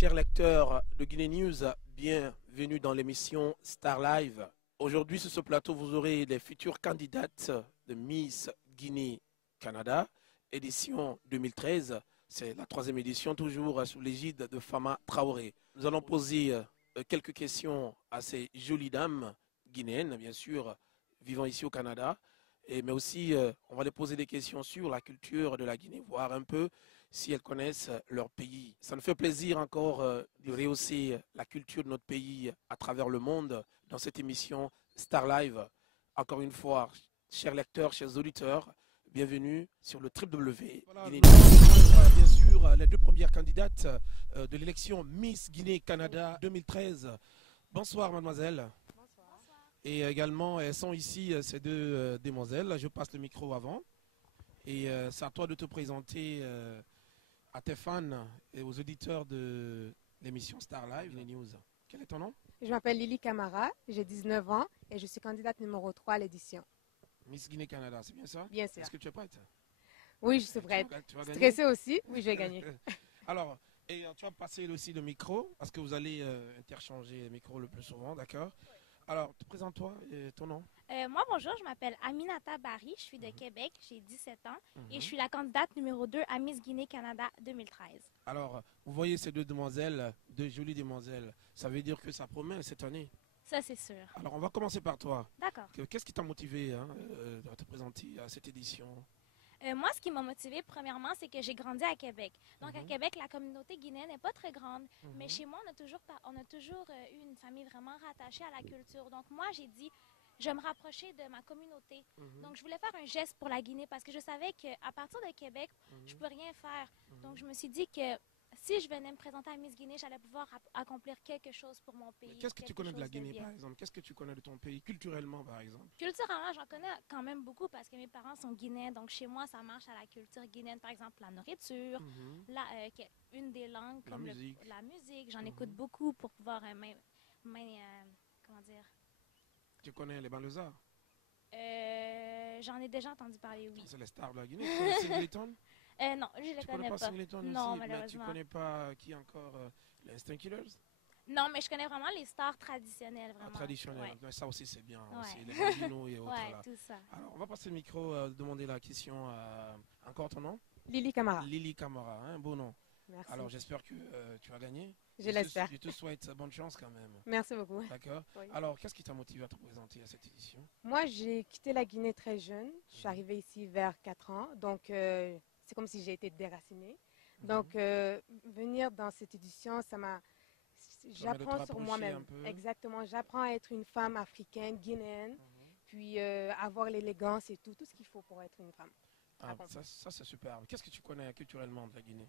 Chers lecteurs de Guinée News, bienvenue dans l'émission Star Live. Aujourd'hui, sur ce plateau, vous aurez les futures candidates de Miss Guinée Canada, édition 2013. C'est la 3e édition, toujours sous l'égide de Fama Traoré. Nous allons poser quelques questions à ces jolies dames guinéennes, bien sûr, vivant ici au Canada. Mais aussi, on va les poser des questions sur la culture de la Guinée, voir un peu si elles connaissent leur pays. Ça nous fait plaisir encore de rehausser la culture de notre pays à travers le monde dans cette émission Star Live. Encore une fois, chers lecteurs, chers auditeurs, bienvenue sur le www. Voilà, bien sûr, les deux premières candidates de l'élection Miss Guinée Canada 2013. Bonsoir mademoiselle. Et également, elles sont ici, ces deux demoiselles. Je passe le micro avant. Et c'est à toi de te présenter à tes fans et aux auditeurs de l'émission Star Live News. Quel est ton nom? Je m'appelle Lily Camara, j'ai 19 ans et je suis candidate numéro 3 à l'édition. Miss Guinée Canada, c'est bien ça? Bien sûr. Est-ce que tu es prête? Oui, je suis prête. Tu vas gagner? Stressée aussi? Oui, je vais gagner. Alors, et tu vas passer aussi le micro parce que vous allez interchanger les micros le plus souvent, d'accord? Alors, présente-toi, ton nom. Moi, bonjour, je m'appelle Aminata Barry, je suis de Québec, j'ai 17 ans et je suis la candidate numéro 2 à Miss Guinée Canada 2013. Alors, vous voyez ces deux demoiselles, deux jolies demoiselles, ça veut dire que ça promet cette année. Ça, c'est sûr. Alors, on va commencer par toi. D'accord. Qu'est-ce qui t'a motivé à te présenter à cette édition? Moi, ce qui m'a motivée, premièrement, c'est que j'ai grandi à Québec. Donc, à Québec, la communauté guinéenne n'est pas très grande. Mais chez moi, on a toujours eu une famille vraiment rattachée à la culture. Donc, moi, j'ai dit, je vais me rapprocher de ma communauté. Donc, je voulais faire un geste pour la Guinée parce que je savais qu'à partir de Québec, je ne peux rien faire. Donc, je me suis dit que si je venais me présenter à Miss Guinée, j'allais pouvoir accomplir quelque chose pour mon pays. Qu'est-ce que tu connais de la Guinée, par exemple? Qu'est-ce que tu connais de ton pays, culturellement, par exemple? Culturellement, j'en connais quand même beaucoup parce que mes parents sont guinéens. Donc, chez moi, ça marche à la culture guinéenne. Par exemple, la nourriture, une des langues, comme la musique. J'en écoute beaucoup pour pouvoir, comment dire... Tu connais les Banlieusards? J'en ai déjà entendu parler, oui. C'est les stars de la Guinée. Tu connais Singleton? Non, je ne les connais pas. Singleton non, aussi, malheureusement. mais tu connais pas qui encore? Les Instinct Killers? Non, mais je connais vraiment les stars traditionnelles, vraiment. Traditionnelles, ouais. Ça aussi c'est bien, Ouais. aussi, les Bambino et autres. Ouais, là. tout ça. Alors, on va passer le micro, demander la question à... Encore ton nom? Lily Camara. Lily Camara, un beau nom. Merci. Alors, j'espère que tu vas gagner. Je l'espère. Je te souhaite bonne chance quand même. Merci beaucoup. D'accord. Oui. Alors, qu'est-ce qui t'a motivé à te présenter à cette édition? Moi, j'ai quitté la Guinée très jeune. Je suis arrivée ici vers 4 ans. Donc, c'est comme si j'ai été déracinée. Donc, venir dans cette édition, ça m'a... J'apprends sur moi-même. Exactement. J'apprends à être une femme africaine, guinéenne, puis avoir l'élégance et tout ce qu'il faut pour être une femme. Ça c'est superbe. Qu'est-ce que tu connais culturellement de la Guinée?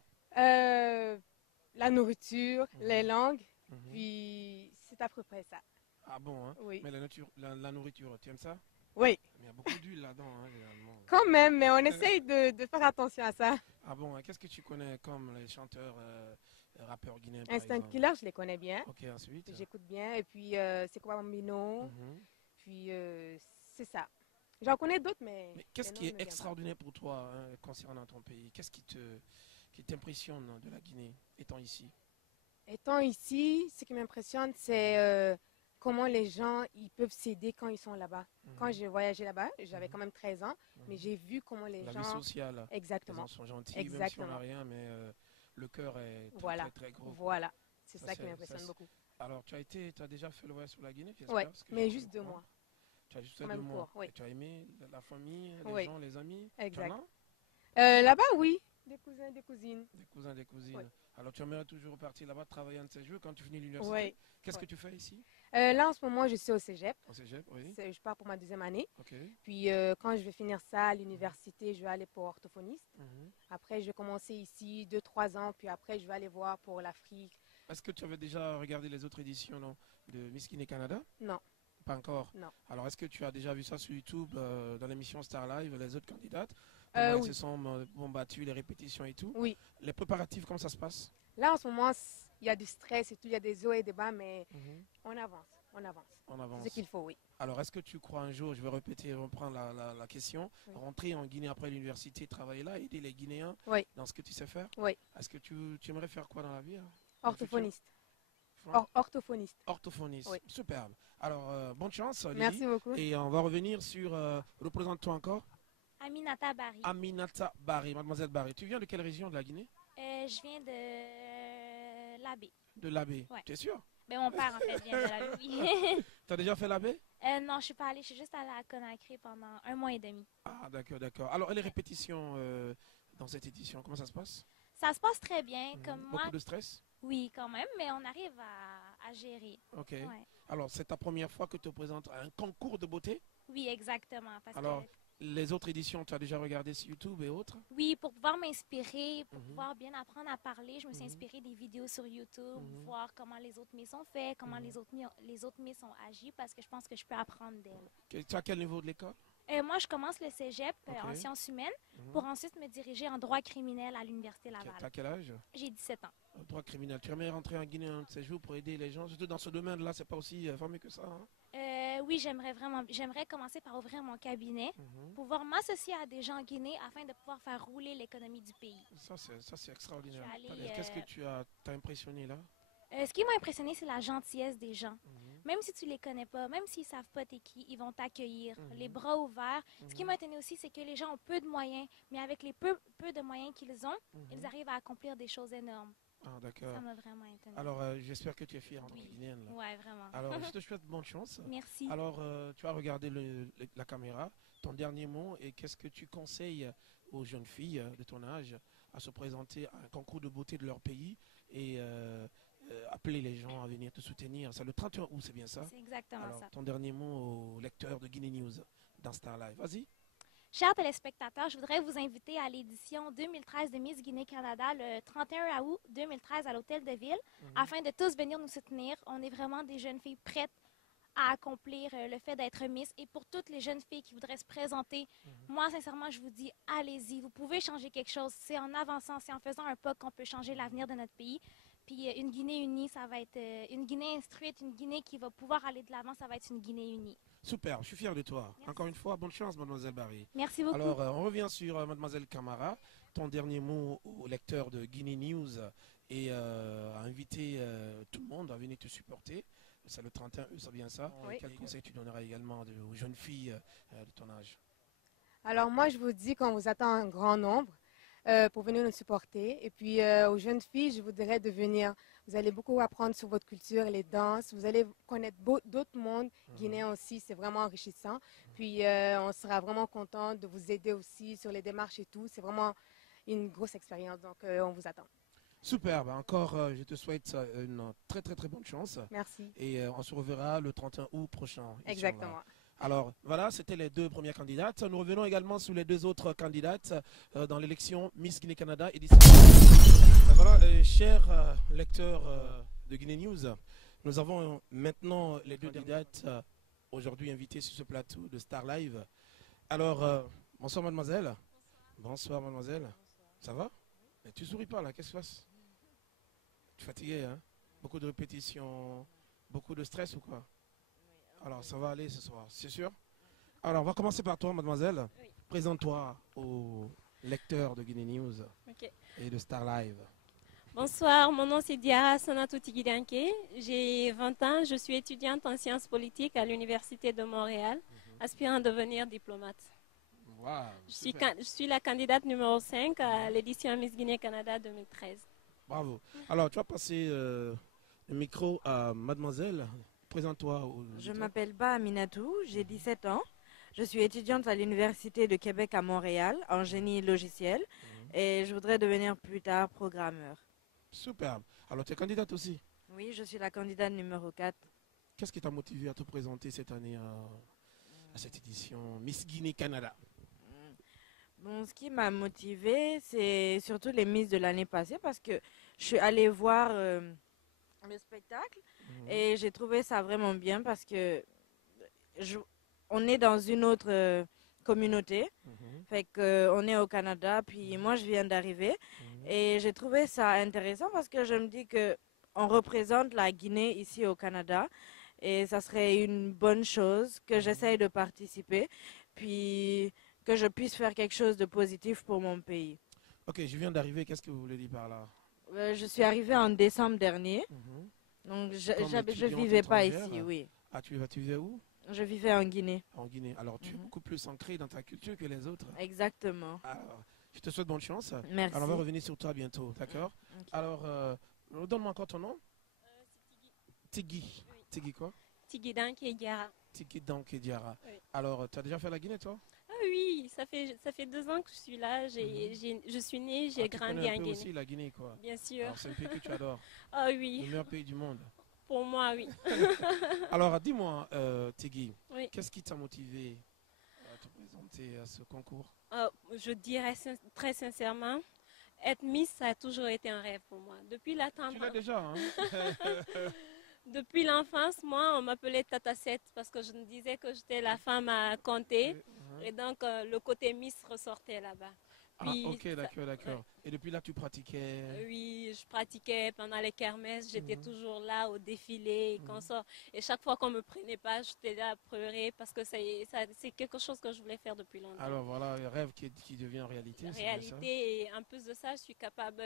La nourriture, les langues, puis c'est à peu près ça. Ah bon, hein? Oui. Mais la nourriture, tu aimes ça? Oui. Il y a beaucoup d'huile là-dedans, hein, généralement. Quand même, mais on essaye de faire attention à ça. Ah bon, hein? Qu'est-ce que tu connais comme les chanteurs, rappeurs guinéens? Instinct Killer, je les connais bien. Ok, ensuite. J'écoute bien. Et puis, c'est quoi Bambino? Puis, c'est ça. J'en connais d'autres, mais qu'est-ce qui est extraordinaire pour toi concernant ton pays? Qu'est-ce qui t'impressionne de la Guinée, étant ici? Étant ici, ce qui m'impressionne, c'est comment les gens ils peuvent s'aider quand ils sont là-bas. Quand j'ai voyagé là-bas, j'avais quand même 13 ans, mais j'ai vu comment les gens... La vie sociale. Exactement. Les gens sont gentils, Exactement. même si on n'a rien, mais le cœur est très gros. Voilà, c'est ça qui m'impressionne beaucoup. Alors, tu as déjà fait le voyage sur la Guinée? Oui, mais juste 2 mois. Tu as juste fait 2 mois. Oui. Et tu as aimé la famille, les gens, les amis? Exact. Là-bas, oui. Des cousins, des cousines. Des cousins, des cousines. Oui. Alors, tu aimerais toujours partir là-bas, travailler un de ces jours quand tu finis l'université? Oui. Qu'est-ce que tu fais ici? Là, en ce moment, je suis au cégep. Au cégep, oui. Je pars pour ma 2e année. Ok. Puis, quand je vais finir ça à l'université, je vais aller pour orthophoniste. Après, je vais commencer ici 2-3 ans. Puis après, je vais aller voir pour l'Afrique. Est-ce que tu avais déjà regardé les autres éditions de Miss Guinée Canada? Non. Pas encore? Non. Alors, est-ce que tu as déjà vu ça sur YouTube, dans l'émission Star Live, les autres candidates? Oui. Ils se sont battus, les répétitions et tout? Oui. Les préparatifs, comment ça se passe? Là, en ce moment, il y a du stress et tout, il y a des hauts et des bas, mais on avance. C'est ce qu'il faut, oui. Alors, est-ce que tu crois un jour, je vais répéter, reprendre la question, rentrer en Guinée après l'université, travailler là, aider les Guinéens dans ce que tu sais faire? Oui. Est-ce que tu aimerais faire quoi dans la vie? Orthophoniste. Orthophoniste. Orthophoniste. Oui. Superbe. Alors, bonne chance, Lily. Merci beaucoup. Et on va revenir sur, représente-toi encore, Aminata Barry. Aminata Barry, mademoiselle Barry. Tu viens de quelle région de la Guinée? Je viens de l'Abbé. De l'Abbé. Ouais. Tu es sûr? Ben, mon père, en fait, vient de l'Abbé, oui. Tu as déjà fait l'Abbé? Non, je suis pas allée. Je suis juste allée à Conakry pendant 1 mois et demi. Ah, d'accord, d'accord. Alors, et les répétitions dans cette édition, comment ça se passe? Ça se passe très bien. Comme moi, Beaucoup de stress? oui, quand même, mais on arrive à gérer. Ok. Ouais. Alors, c'est ta première fois que tu te présentes à un concours de beauté? Oui, exactement. Parce Alors, que, les autres éditions, tu as déjà regardé sur YouTube et autres? oui, pour pouvoir m'inspirer, pour Mhm. pouvoir bien apprendre à parler, je me suis inspirée des vidéos sur YouTube, voir comment les autres Miss ont fait, comment les autres Miss ont agi, parce que je pense que je peux apprendre d'elles. Tu as quel niveau de l'école? Moi, je commence le cégep en Ok. sciences humaines pour ensuite me diriger en droit criminel à l'Université Tu Laval. as quel âge? J'ai 17 ans. Droit criminel. Tu aimerais rentrer en Guinée un de ces jours pour aider les gens? Surtout dans ce domaine-là, c'est pas aussi fameux que ça. Hein? Oui, j'aimerais commencer par ouvrir mon cabinet, pouvoir m'associer à des gens en Guinée afin de pouvoir faire rouler l'économie du pays. Ça, c'est extraordinaire. Je vais aller, Qu'est-ce que tu as impressionné là? Ce qui m'a impressionné, c'est la gentillesse des gens. Même si tu les connais pas, même s'ils savent pas t'es qui, ils vont t'accueillir, les bras ouverts. Ce qui m'a étonné aussi, c'est que les gens ont peu de moyens, mais avec les peu de moyens qu'ils ont, ils arrivent à accomplir des choses énormes. Ah, d'accord. Ça m'a vraiment étonné. Alors, j'espère que tu es fière en tant Oui. que Guinéenne. Là. Ouais, vraiment. Alors, je te souhaite bonne chance. Merci. Alors, tu as regardé la caméra. Ton dernier mot et qu'est-ce que tu conseilles aux jeunes filles de ton âge à se présenter à un concours de beauté de leur pays et appeler les gens à venir te soutenir? C'est le 31 août, c'est bien ça? C'est exactement Alors, ça. ton dernier mot au lecteur de Guinée News dans Star Live. Vas-y. Chers téléspectateurs, je voudrais vous inviter à l'édition 2013 de Miss Guinée-Canada le 31 août 2013 à l'Hôtel de Ville afin de tous venir nous soutenir. On est vraiment des jeunes filles prêtes à accomplir le fait d'être Miss. Et pour toutes les jeunes filles qui voudraient se présenter, moi, sincèrement, je vous dis, allez-y. Vous pouvez changer quelque chose. C'est en avançant, c'est en faisant un pas qu'on peut changer l'avenir de notre pays. Puis une Guinée unie, ça va être une Guinée instruite, une Guinée qui va pouvoir aller de l'avant, ça va être une Guinée unie. Super, je suis fier de toi. Merci. Encore une fois, bonne chance, mademoiselle Barry. Merci beaucoup. Alors, on revient sur mademoiselle Camara. Ton dernier mot au lecteur de Guinée News et à inviter tout le monde à venir te supporter. C'est le 31 août, c'est bien ça? Oui. Quel conseil tu donneras également aux jeunes filles de ton âge? Alors moi, je vous dis qu'on vous attend un grand nombre pour venir nous supporter. Et puis aux jeunes filles, je vous dirais de venir. Vous allez beaucoup apprendre sur votre culture, les danses. Vous allez connaître d'autres mondes guinéens aussi. C'est vraiment enrichissant. Puis on sera vraiment content de vous aider aussi sur les démarches et tout. C'est vraiment une grosse expérience. Donc on vous attend. Superbe. Encore, je te souhaite une très très très bonne chance. Merci. Et on se reverra le 31 août prochain. Exactement. Alors voilà, c'était les deux premières candidates. Nous revenons également sur les deux autres candidates dans l'élection Miss Guinée-Canada édition. Voilà, chers lecteurs de Guinée News, nous avons maintenant les deux candidates aujourd'hui invitées sur ce plateau de Star Live. Alors, bonsoir mademoiselle. Bonsoir mademoiselle. Ça va? Mais tu souris pas là, qu'est-ce qui se passe? Tu es fatiguée, hein? Beaucoup de répétitions, beaucoup de stress ou quoi? Alors, ça va aller ce soir, c'est sûr? Alors, on va commencer par toi, mademoiselle. Oui. Présente-toi aux lecteurs de Guinée News et de Star Live. Bonsoir, mon nom c'est Diara Sonatou Tigidanke. J'ai 20 ans, je suis étudiante en sciences politiques à l'Université de Montréal, aspirant à devenir diplomate. Wow, Je suis la candidate numéro 5 à l'édition Miss Guinée-Canada 2013. Bravo. Alors, tu vas passer le micro à mademoiselle. Présente-toi. Je m'appelle Ba Aminatou, j'ai 17 ans. Je suis étudiante à l'Université de Québec à Montréal en génie logiciel et je voudrais devenir plus tard programmeur. Superbe. Alors, tu es candidate aussi. Oui, je suis la candidate numéro 4. Qu'est-ce qui t'a motivé à te présenter cette année à cette édition Miss Guinée-Canada? Bon, ce qui m'a motivée, c'est surtout les Miss de l'année passée parce que je suis allée voir le spectacle et j'ai trouvé ça vraiment bien parce que on est dans une autre communauté. Fait qu'on est au Canada, puis moi je viens d'arriver et j'ai trouvé ça intéressant parce que je me dis qu'on représente la Guinée ici au Canada et ça serait une bonne chose que j'essaye de participer, puis que je puisse faire quelque chose de positif pour mon pays. Ok, je viens d'arriver, qu'est-ce que vous voulez dire par là? Je suis arrivée en décembre dernier, donc je vivais pas ici, oui. Ah, tu vivais où? Je vivais en Guinée. En Guinée. Alors, tu es beaucoup plus ancré dans ta culture que les autres. Exactement. Alors, je te souhaite bonne chance. Merci. Alors, on va revenir sur toi bientôt, d'accord? Ok. Alors, donne-moi encore ton nom. C'est Tigui. Tigui. Tigui quoi? Tigui Danké Diara. Tigui Danké Diara. Oui. Alors, tu as déjà fait la Guinée, toi? Ah oui, ça fait 2 ans que je suis là. Je suis née, j'ai grandi tu connais en un peu Guinée. aussi la Guinée, quoi. Bien sûr. Alors, c'est un pays que tu adores. Ah oui, Le meilleur pays du monde. pour moi, oui. Alors, dis-moi, Tigui, Oui. qu'est-ce qui t'a motivé à te présenter à ce concours? Je dirais très sincèrement, être Miss, ça a toujours été un rêve pour moi. Depuis la Tu l'as déjà, hein? Depuis l'enfance, moi, on m'appelait Tata 7 parce que je me disais que j'étais la femme à compter. Et donc, le côté Miss ressortait là-bas. Puis, ah, ok, d'accord. Ouais. Et depuis là, tu pratiquais? Oui, je pratiquais pendant les kermesses. J'étais toujours là au défilé et consort. Et chaque fois qu'on ne me prenait pas, j'étais là à pleurer parce que c'est quelque chose que je voulais faire depuis longtemps. Alors voilà, un rêve qui devient réalité. Réalité, et en plus de ça, je suis capable,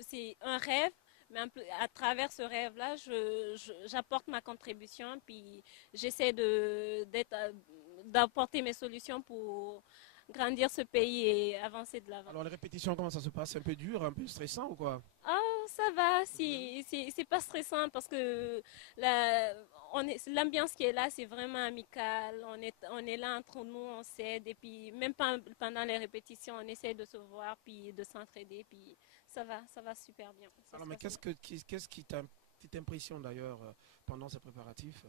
c'est un rêve, mais à travers ce rêve-là, j'apporte ma contribution, puis j'essaie d'apporter mes solutions pour grandir ce pays et avancer de l'avant. Alors les répétitions, comment ça se passe? C'est un peu dur, un peu stressant ou quoi? Oh, ça va, c'est pas stressant parce que l'ambiance qui est là, c'est vraiment amical. On est là entre nous, on s'aide. Et puis, même pendant les répétitions, on essaie de se voir, puis de s'entraider. Puis, ça va super bien. Alors, mais qu'est-ce qui t'impressionne d'ailleurs pendant ces préparatifs?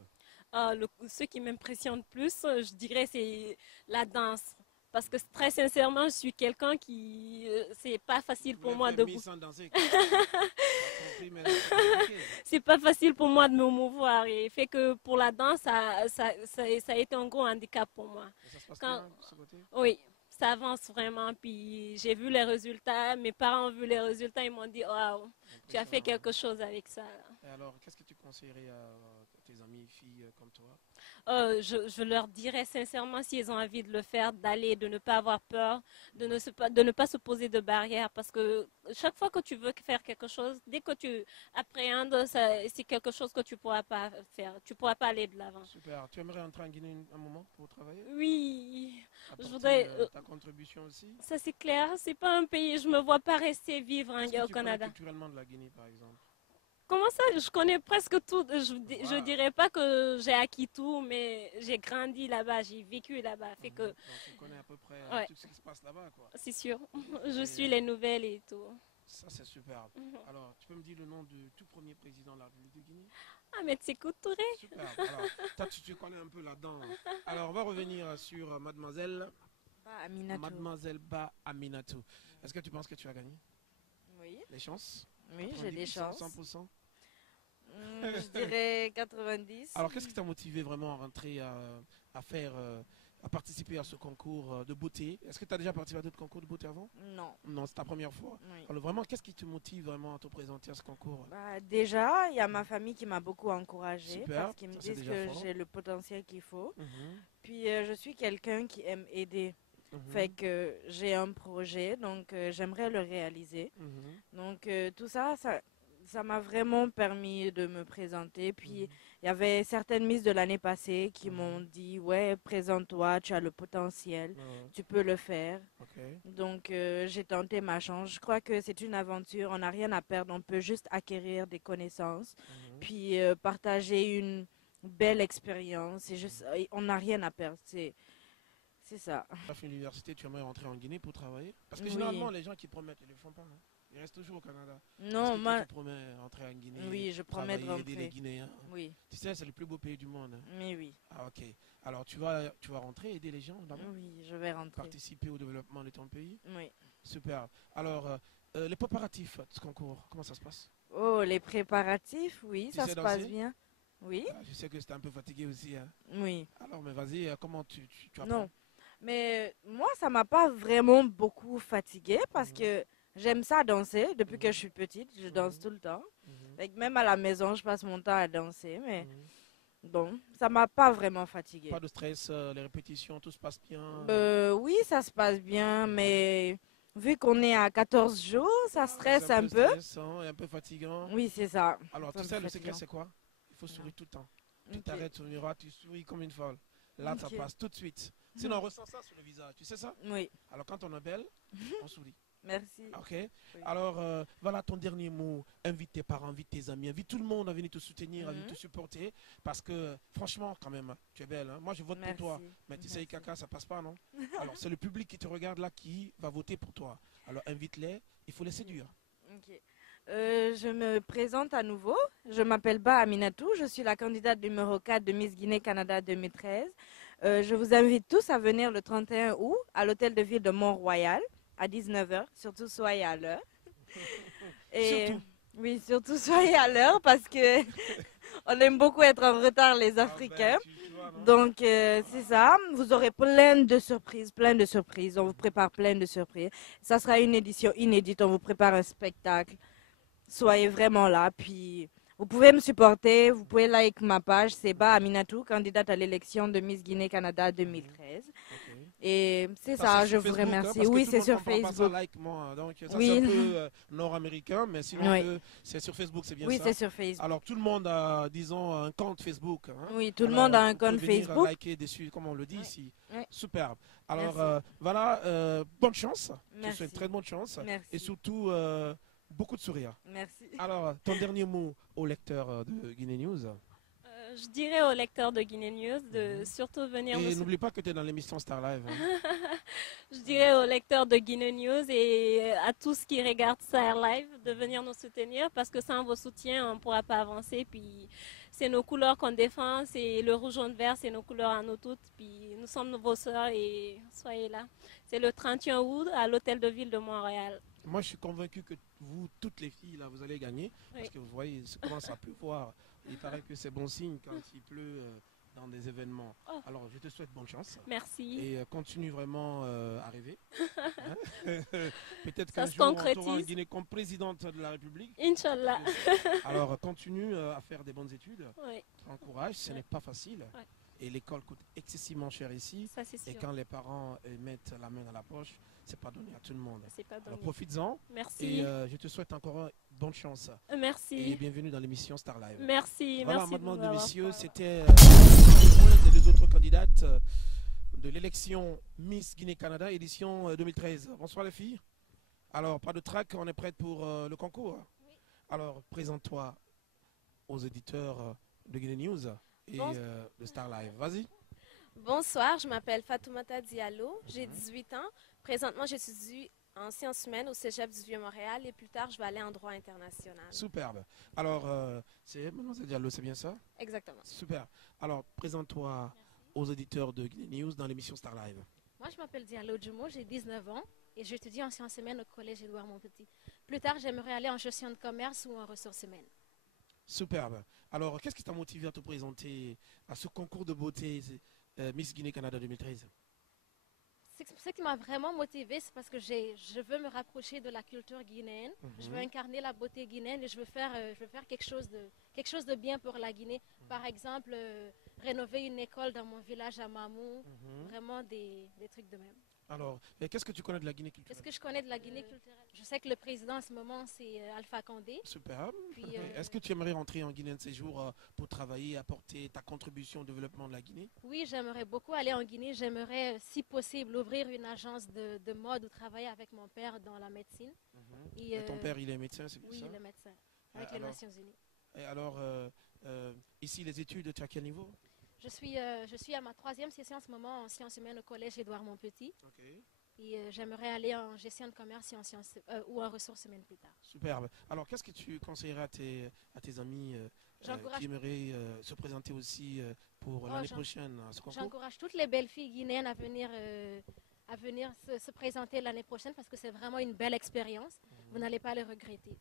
Ce qui m'impressionne plus, je dirais, c'est la danse. Parce que très sincèrement, je suis quelqu'un qui... c'est pas facile pour moi de... C'est pas facile pour moi de me mouvoir. Et fait que pour la danse, ça a été un gros handicap pour moi. Et ça se passe bien, de ce côté? Oui, ça avance vraiment. Puis j'ai vu les résultats. Mes parents ont vu les résultats. Ils m'ont dit, waouh, tu as fait quelque chose avec ça. Et alors, qu'est-ce que tu conseillerais à tes amis, filles comme toi? Je leur dirais sincèrement, s'ils ont envie de le faire, d'aller, de ne pas avoir peur, de ne pas se poser de barrières. Parce que chaque fois que tu veux faire quelque chose, dès que tu appréhendes, c'est quelque chose que tu ne pourras pas faire. Tu ne pourras pas aller de l'avant. Super. Tu aimerais entrer en Guinée un moment pour travailler? Oui. Je voudrais ta contribution aussi? Ça, c'est clair. C'est pas un pays, je ne me vois pas rester vivre au Canada. Culturellement de la Guinée, par exemple? Comment ça? Je connais presque tout. Je dirais pas que j'ai acquis tout, mais j'ai grandi là-bas, j'ai vécu là-bas. Fait que, donc, tu connais à peu près tout ce qui se passe là-bas, quoi. C'est sûr. Je suis les nouvelles et tout. Ça, c'est superbe. Alors, tu peux me dire le nom du tout premier président de la République de Guinée? Ahmed Sékou Touré. Superbe. Alors, toi, tu connais un peu là-dedans. Alors, on va revenir sur Mademoiselle Ba Aminatou. Est-ce que tu penses que tu as gagné? Oui. Les chances? Oui, j'ai des chances. 100%? Je dirais 90. Alors, qu'est-ce qui t'a motivé vraiment à rentrer, à participer à ce concours de beauté? Est-ce que tu as déjà participé à d'autres concours de beauté avant? Non. Non, c'est ta première fois. Oui. Alors, vraiment, qu'est-ce qui te motive vraiment à te présenter à ce concours? Déjà, il y a ma famille qui m'a beaucoup encouragée. Super, parce qu'ils me ça, disent que j'ai le potentiel qu'il faut. Puis, je suis quelqu'un qui aime aider. Fait que j'ai un projet, donc j'aimerais le réaliser. Donc, tout ça m'a vraiment permis de me présenter. Puis, il y avait certaines Miss de l'année passée qui m'ont dit, ouais, présente-toi, tu as le potentiel, tu peux le faire. Donc, j'ai tenté ma chance. Je crois que c'est une aventure, on n'a rien à perdre, on peut juste acquérir des connaissances, puis partager une belle expérience. On n'a rien à perdre, c'est ça. Tu as fait l'université, tu aimerais rentrer en Guinée pour travailler? Parce que généralement, les gens qui promettent, ils ne le font pas. Hein. Ils restent toujours au Canada. Non, moi. Tu promets rentrer en Guinée? Oui, je promets de rentrer. Aider les Guinéens. Oui. Tu sais, c'est le plus beau pays du monde. Hein. Mais oui. Ah, ok. Alors, tu vas rentrer, aider les gens là-bas? Oui, je vais rentrer. Participer au développement de ton pays? Oui. Super. Alors, les préparatifs de ce concours, comment ça se passe? Oh, les préparatifs, oui, ça se passe bien. Oui. Je sais que c'était un peu fatigué aussi. Hein. Oui. Alors, mais vas-y, comment tu apprends? Non. Mais moi, ça m'a pas vraiment beaucoup fatiguée parce que j'aime ça danser. Depuis que je suis petite, je danse tout le temps. Même à la maison, je passe mon temps à danser. Mais bon, ça m'a pas vraiment fatiguée. Pas de stress, les répétitions, tout se passe bien? Oui, ça se passe bien, mais vu qu'on est à 14 jours, ça stresse un peu. Stressant et un peu fatigant. Oui, c'est ça. Alors, C'est un tu sais, peu le secret, fatigant. c'est quoi? Il faut sourire tout le temps. Tu Ok. t'arrêtes au miroir, tu souris comme une folle. Là, ça Ok. passe tout de suite. Sinon, on ressent ça sur le visage. Tu sais ça? Oui, Alors, quand on est belle, on sourit. merci. OK? Alors, voilà ton dernier mot. Invite tes parents, invite tes amis, invite tout le monde à venir te soutenir, à venir te supporter. Parce que, franchement, quand même, tu es belle. Hein? Moi, je vote pour toi. Mais tu sais, Merci. caca, ça passe pas, non? Alors, c'est le public qui te regarde là qui va voter pour toi. Alors, invite-les. Il faut les séduire. Ok. Je me présente à nouveau. Je m'appelle Ba Aminatou. Je suis la candidate numéro 4 de Miss Guinée Canada 2013. Je vous invite tous à venir le 31 août à l'hôtel de ville de Mont-Royal à 19h. Surtout, soyez à l'heure. Surtout. Oui, surtout, soyez à l'heure parce que on aime beaucoup être en retard, les Africains. Tu vois, non? Donc, c'est ça. Vous aurez plein de surprises, plein de surprises. On vous prépare plein de surprises. Ça sera une édition inédite. On vous prépare un spectacle. Soyez vraiment là. Puis, vous pouvez me supporter. Vous pouvez like ma page. C'est Ba Aminatou, candidate à l'élection de Miss Guinée-Canada 2013. OK. Et c'est Ça, ça, c'est je sur vous Facebook, hein, remercie. parce que Oui, tout le c'est monde sur comprend pas ça, Facebook. like moi. Donc, ça, Oui. c'est un peu nord-américain, mais sinon, Oui. c'est sur Facebook, c'est bien Oui, ça? c'est sur Facebook. Alors, tout le monde a, disons, un compte Facebook. Hein? Oui, tout le Alors, monde a un vous pouvez compte venir Facebook. liker dessus, comme on le dit Oui. ici. Oui. Superbe. Alors, Merci. voilà, bonne chance. Je te Merci. souhaite très bonne chance. Merci. Et surtout, beaucoup de sourires. Merci. Alors, ton dernier mot au lecteur de Guinée News. Je dirais aux lecteurs de Guinée News de surtout venir Et nous n'oublie pas que tu es dans l'émission Star Live. Hein. Je dirais aux lecteurs de Guinée News et à tous qui regardent ça live de venir nous soutenir parce que sans vos soutiens, on ne pourra pas avancer. Puis c'est nos couleurs qu'on défend, c'est le rouge, jaune, vert, c'est nos couleurs à nous toutes. Puis nous sommes vos sœurs et soyez là. C'est le 31 août à l'hôtel de ville de Montréal. Moi, je suis convaincu que vous, toutes les filles, là, vous allez gagner. Oui. Parce que vous voyez, ça commence à pleuvoir. Il paraît que c'est bon signe quand il pleut dans des événements. Oh. Alors, je te souhaite bonne chance. Merci. Et continue vraiment à rêver. Hein. Peut-être Ça qu'un se jour, on t'aura en concrétise. Guinée comme présidente de la République. Inch'Allah. Alors, continue à faire des bonnes études. Oui, Encourage, ce n'est pas facile. Ouais. Et l'école coûte excessivement cher ici. ça c'est Et sûr. quand les parents mettent la main dans la poche, c'est pas donné à tout le monde. C'est pas Alors, donné. profites-en. Merci. Et je te souhaite encore bonne chance. Et Merci. bienvenue dans l'émission Star Live. Merci. Voilà, Merci. mademoiselles de et m'avoir messieurs, parlé. c'était le point des deux autres candidates de l'élection Miss Guinée-Canada, édition 2013. Bonsoir les filles. Alors, pas de trac, on est prête pour le concours. Oui. Alors, présente-toi aux éditeurs de Guinée News et Bon- de Star Live. Vas-y. Bonsoir, je m'appelle Fatoumata Diallo, j'ai 18 ans. Présentement, j'étudie en sciences humaines au Cégep du Vieux-Montréal et plus tard, je vais aller en droit international. Superbe. Alors, c'est Mademoiselle Diallo, c'est bien ça? Exactement. Super. Alors, présente-toi aux éditeurs de Guinée News dans l'émission Star Live. Moi, je m'appelle Diallo Jumo, j'ai 19 ans et j'étudie en sciences humaines au collège Édouard Montpetit. Plus tard, j'aimerais aller en gestion de commerce ou en ressources humaines. Superbe. Alors, qu'est-ce qui t'a motivé à te présenter à ce concours de beauté Miss Guinée-Canada 2013? Ce qui m'a vraiment motivée, c'est parce que je veux me rapprocher de la culture guinéenne. Je veux incarner la beauté guinéenne et je veux faire quelque chose de bien pour la Guinée. Par exemple, rénover une école dans mon village à Mamou. Vraiment des trucs de même. Alors, qu'est-ce que tu connais de la Guinée Qu'est-ce culturelle? que je connais de la Guinée culturelle? Je sais que le président en ce moment, c'est Alpha Condé. Superbe. Puis, Est-ce que tu aimerais rentrer en Guinée un de ces jours pour travailler, apporter ta contribution au développement de la Guinée? Oui, j'aimerais beaucoup aller en Guinée. J'aimerais, si possible, ouvrir une agence de mode ou travailler avec mon père dans la médecine. Et ton père, il est médecin, c'est bien Oui, ça? le médecin, avec les alors, Nations Unies. Et alors, ici, les études, tu es à quel niveau? Je suis à ma 3e session en ce moment en sciences humaines au collège Édouard Montpetit. Ok. Et j'aimerais aller en gestion de commerce et en sciences, ou en ressources humaines plus tard. Superbe. Alors, qu'est-ce que tu conseillerais à tes amis J'encourage- qui aimeraient se présenter aussi pour l'année prochaine à ce concours? J'encourage toutes les belles filles guinéennes à venir se présenter l'année prochaine parce que c'est vraiment une belle expérience. Vous n'allez pas le regretter.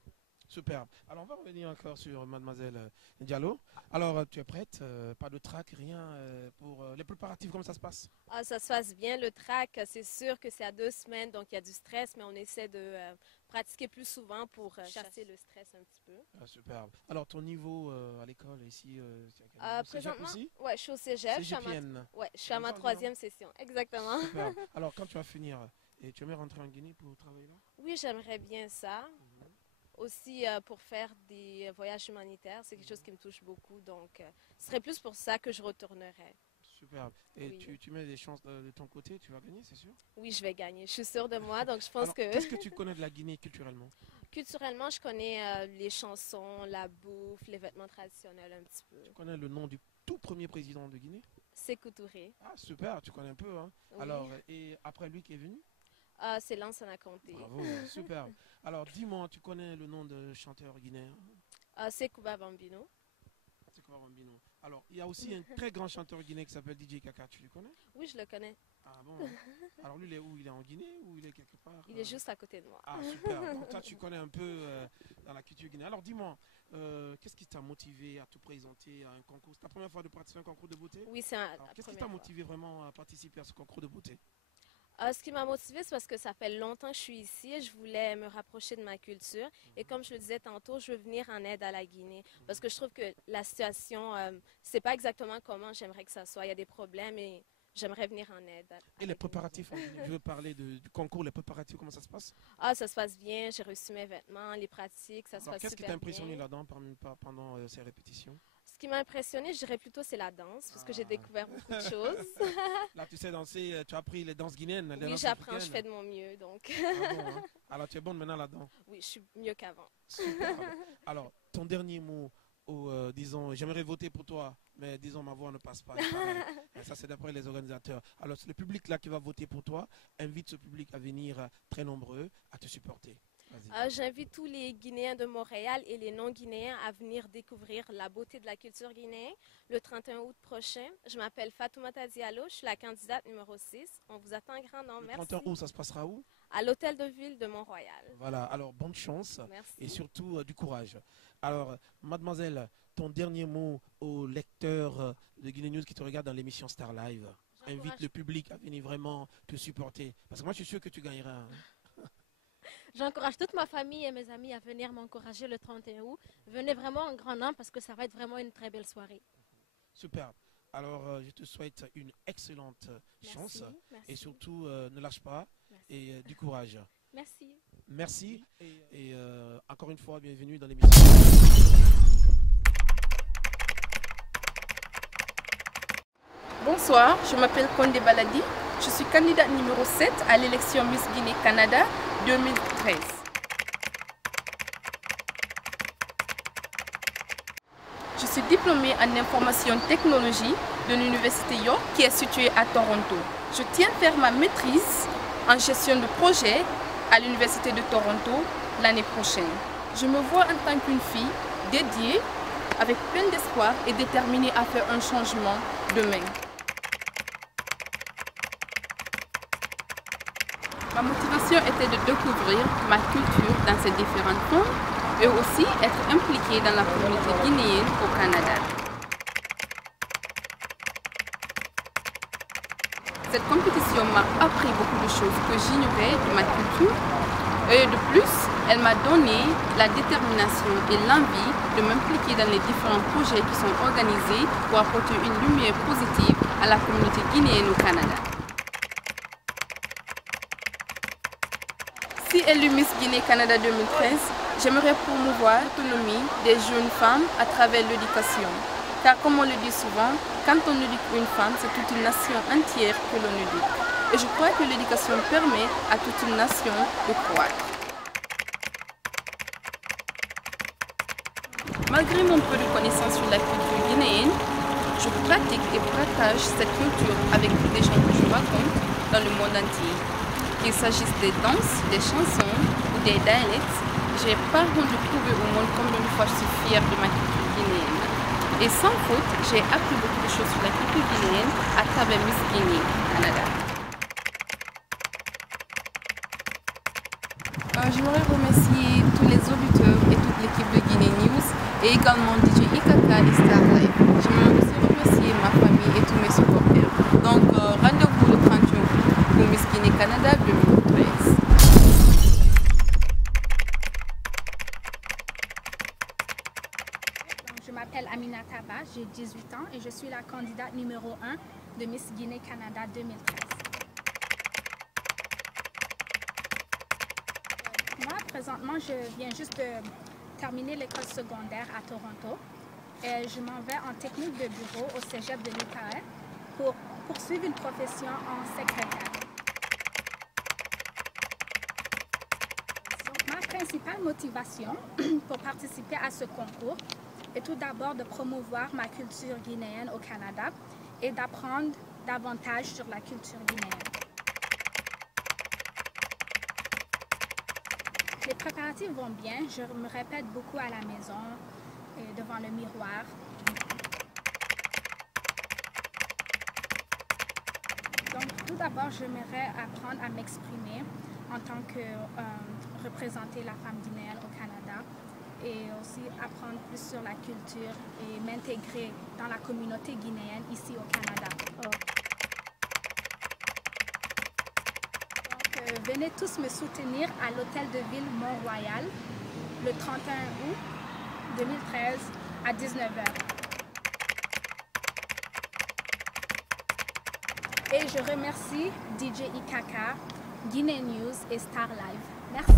Superbe. Alors, on va revenir encore sur Mademoiselle Diallo. Alors, tu es prête? Pas de trac, rien pour les préparatifs, comment ça se passe? Ah, ça se passe bien, le track, c'est sûr que c'est à 2 semaines, donc il y a du stress, mais on essaie de pratiquer plus souvent pour chasser le stress un petit peu. Ah, superbe. Alors, ton niveau à l'école ici, c'est à quel niveau? Cégep Présentement, aussi? ouais, je suis au Cégep. Je suis à ma Cégepienne. ouais, je suis à ma Comme ça, 3e session, exactement. Superbe. Alors, quand tu vas finir, Et tu aimerais rentrer en Guinée pour travailler là? Oui, j'aimerais bien ça. Aussi pour faire des voyages humanitaires, c'est quelque chose qui me touche beaucoup. Donc, ce serait plus pour ça que je retournerais. Superbe. Et Oui. tu mets des chances de ton côté, tu vas gagner, c'est sûr? Oui, je vais gagner. Je suis sûre de moi. Donc, je pense Alors, qu'est-ce que tu connais de la Guinée culturellement? culturellement, je connais les chansons, la bouffe, les vêtements traditionnels un petit peu. Tu connais le nom du tout premier président de Guinée? Sékou Touré. Ah, super, tu connais un peu, hein? Oui. Alors, et après lui qui est venu? C'est Lansana Conté. Bravo, super. Alors, dis-moi, tu connais le nom de chanteur guinéen? C'est Kuba Bambino. C'est quoi, Bambino? Alors, il y a aussi un très grand chanteur guinéen qui s'appelle DJ Kaka, tu le connais? Oui, je le connais. Ah bon? Alors, lui, il est où? Il est en Guinée ou il est quelque part? Il est juste à côté de moi. Ah, super. Donc, toi, tu connais un peu dans la culture guinéenne. Alors, dis-moi, qu'est-ce qui t'a motivé à te présenter à un concours? C'est ta première fois de participer à un concours de beauté? Oui, c'est Alors, la qu'est-ce qui première t'a fois. motivé vraiment à participer à ce concours de beauté? Ce qui m'a motivée, c'est parce que ça fait longtemps que je suis ici et je voulais me rapprocher de ma culture. Et comme je le disais tantôt, je veux venir en aide à la Guinée parce que je trouve que la situation, c'est pas exactement comment j'aimerais que ça soit. Il y a des problèmes et j'aimerais venir en aide. Et les préparatifs en Guinée? Je veux parler du concours, les préparatifs, comment ça se passe? Ah, ça se passe bien. J'ai reçu mes vêtements, les pratiques, ça se Alors, passe qu'est-ce qui super t'a impressionné bien. là-dedans pendant ces répétitions? Ce qui m'a impressionné, je dirais plutôt, c'est la danse parce que j'ai découvert beaucoup de choses. Là, tu sais danser, tu as appris les danses guinéennes, les Oui, danses j'apprends, je africaines. fais de mon mieux. Donc, Ah bon, hein? Alors, tu es bonne maintenant là-dedans. oui, je suis mieux qu'avant. Super. Alors, ton dernier mot, disons, j'aimerais voter pour toi, mais disons, ma voix ne passe pas. il paraît. Et ça, c'est d'après les organisateurs. Alors, c'est le public là qui va voter pour toi. Invite ce public à venir très nombreux à te supporter. Vas-y. J'invite tous les Guinéens de Montréal et les non-Guinéens à venir découvrir la beauté de la culture guinéenne le 31 août prochain. Je m'appelle Fatoumata Diallo, je suis la candidate numéro 6. On vous attend en grand nombre. Le Merci. 31 août, ça se passera où? À l'hôtel de ville de Mont-Royal. Voilà, alors bonne chance Merci. et surtout du courage. Alors, mademoiselle, ton dernier mot aux lecteurs de Guinée News qui te regardent dans l'émission Star Live. Invite le public à venir vraiment te supporter. Parce que moi, je suis sûr que tu gagneras. Hein. J'encourage toute ma famille et mes amis à venir m'encourager le 31 août. Venez vraiment en grand nombre parce que ça va être vraiment une très belle soirée. Superbe. Alors, je te souhaite une excellente chance Merci. et surtout, ne lâche pas et du courage. Merci. Merci et encore une fois, bienvenue dans l'émission. Bonsoir, je m'appelle Kondé Baladi. Je suis candidate numéro 7 à l'élection Miss Guinée Canada 2013. Je suis diplômée en information technologie de l'Université York qui est située à Toronto. Je tiens à faire ma maîtrise en gestion de projet à l'Université de Toronto l'année prochaine. Je me vois en tant qu'une fille dédiée, avec plein d'espoir et déterminée à faire un changement demain. Ma motivation était de découvrir ma culture dans ses différentes formes et aussi être impliquée dans la communauté guinéenne au Canada. Cette compétition m'a appris beaucoup de choses que j'ignorais de ma culture et de plus, elle m'a donné la détermination et l'envie de m'impliquer dans les différents projets qui sont organisés pour apporter une lumière positive à la communauté guinéenne au Canada. Si élu Miss Guinée Canada 2013, j'aimerais promouvoir l'autonomie des jeunes femmes à travers l'éducation. Car comme on le dit souvent, quand on éduque une femme, c'est toute une nation entière que l'on éduque. Et je crois que l'éducation permet à toute une nation de croître. Malgré mon peu de connaissances sur la culture guinéenne, je pratique et partage cette culture avec des gens que je rencontre dans le monde entier. Qu'il s'agisse des danses, des chansons ou des dialectes, j'ai pas honte de prouver au monde combien de fois je suis fière de ma culture guinéenne. Et sans faute, j'ai appris beaucoup de choses sur la culture guinéenne à travers Miss Guinée Canada. J'aimerais remercier tous les auditeurs et toute l'équipe de Guinée News et également DJ Ikaka et Star Live. J'aimerais aussi remercier ma famille et tous mes supporters. Donc rendez-vous le 31 août pour Miss Guinée Canada 2013. Je m'appelle Amina Taba, j'ai 18 ans et je suis la candidate numéro 1 de Miss Guinée Canada 2013. Moi, présentement, je viens juste de terminer l'école secondaire à Toronto. Et je m'en vais en technique de bureau au cégep de l'UQAM pour poursuivre une profession en secrétaire. Ma principale motivation pour participer à ce concours est tout d'abord de promouvoir ma culture guinéenne au Canada et d'apprendre davantage sur la culture guinéenne. Les préparatifs vont bien, je me répète beaucoup à la maison, devant le miroir. Donc tout d'abord, j'aimerais apprendre à m'exprimer en tant que représenter la femme guinéenne au Canada et aussi apprendre plus sur la culture et m'intégrer dans la communauté guinéenne ici au Canada. Donc, venez tous me soutenir à l'hôtel de ville Mont-Royal le 31 août 2013 à 19h. Et je remercie DJ Ikaka, Guinée News et Star Live. Merci.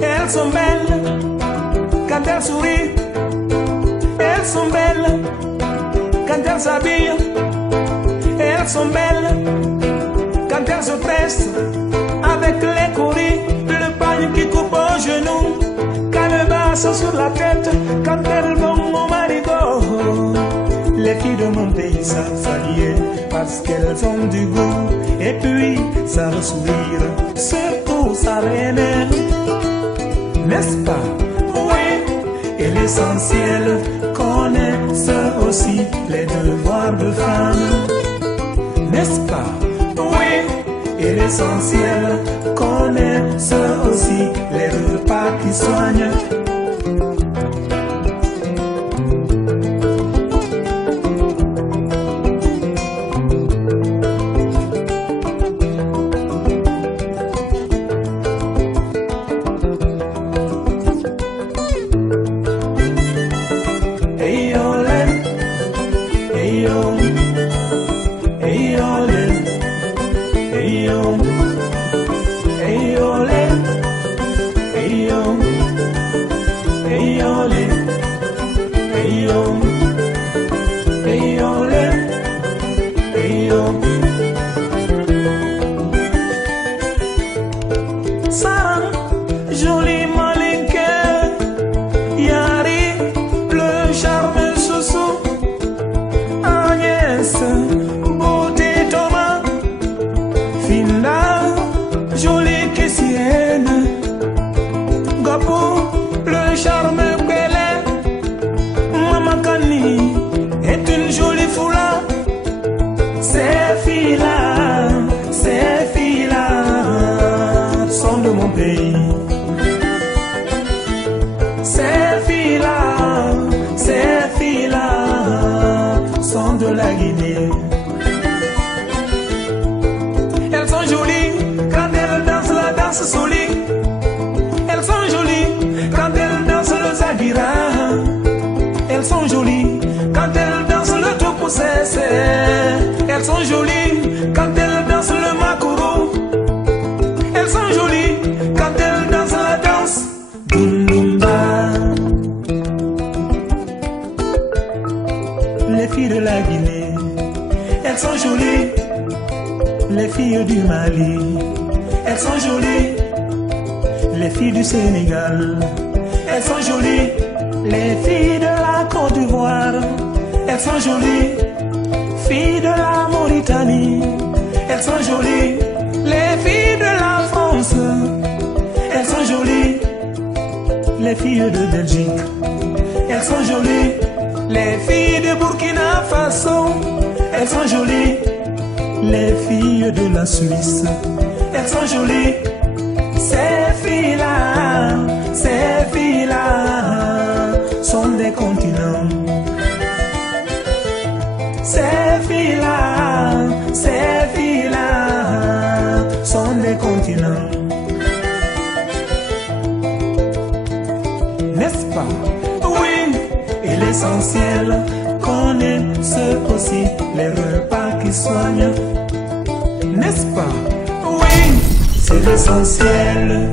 Elles sont belles quand elles sourient, elles sont belles quand elles s'habillent, elles sont belles quand elles se pressent avec les courriers, le pagne qui coupe au genou, calebasse sur la tête quand elles vont au marigot. Les filles de mon pays savent s'habiller parce qu'elles ont du goût et puis savent sourire, surtout savent aimer, n'est-ce pas? Oui, et l'essentiel connaissent aussi les devoirs de femme, n'est-ce pas? Oui, et l'essentiel connaissent aussi les repas qui soignent. Elles sont jolies quand elles dansent le makuro. Elles sont jolies quand elles dansent la danse Dumba. Les filles de la Guinée, elles sont jolies. Les filles du Mali, elles sont jolies. Les filles du Sénégal, elles sont jolies. Les filles de la Côte d'Ivoire, elles sont jolies. filles de la Mauritanie, elles sont jolies. Les filles de la France, elles sont jolies. Les filles de Belgique, elles sont jolies. Les filles de Burkina Faso, elles sont jolies. Les filles de la Suisse, elles sont jolies. Ces filles-là sont des continents. Ces filles-là sont des continents. N'est-ce pas? Oui, et l'essentiel, connaissent aussi les repas qui soignent. N'est-ce pas? Oui, c'est l'essentiel.